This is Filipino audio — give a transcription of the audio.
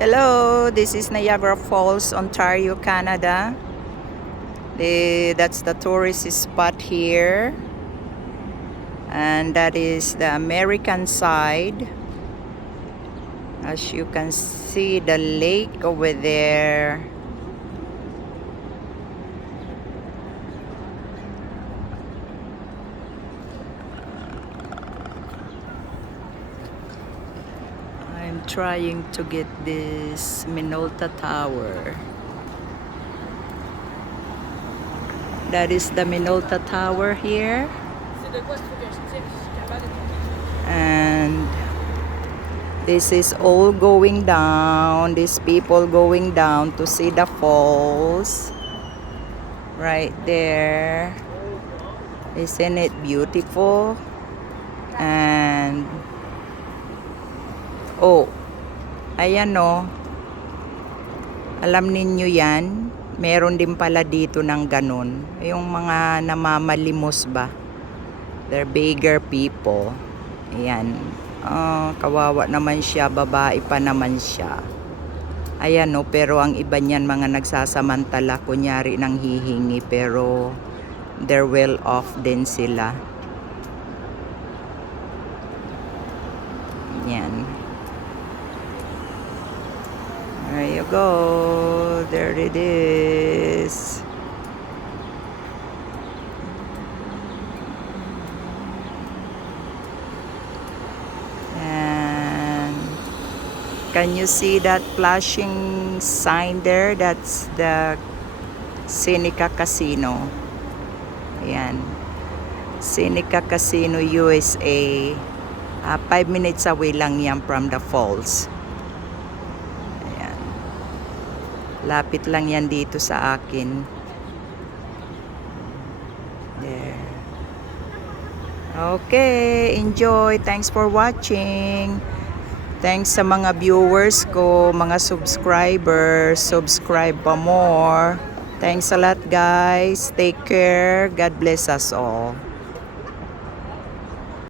Hello, this is Niagara Falls, Ontario, Canada. That's the tourist spot here. And that is the American side. As you can see, the lake over there. I'm trying to get this Minolta Tower. That is the Minolta Tower here. And this is all going down. These people going down to see the falls. Right there. Isn't it beautiful? And oh, ayan o. Alam ninyo yan, meron din pala dito ng ganun. Yung mga namamalimos ba? They're beggar people. Ayan. Kawawa naman siya, babae pa naman siya. Ayan o, pero ang iba niyan mga nagsasamantala, kunyari nang hihingi, pero they're well off din sila. Yan. There you go. There it is. And can you see that flashing sign there? That's the Seneca Casino. Ayan. Seneca Casino, USA. 5 minutes away lang yan from the falls. Ayan. Lapit lang yan dito sa akin. There. Okay, enjoy. Thanks for watching. Thanks sa mga viewers ko, mga subscribers. Subscribe pa more. Thanks a lot, guys. Take care. God bless us all.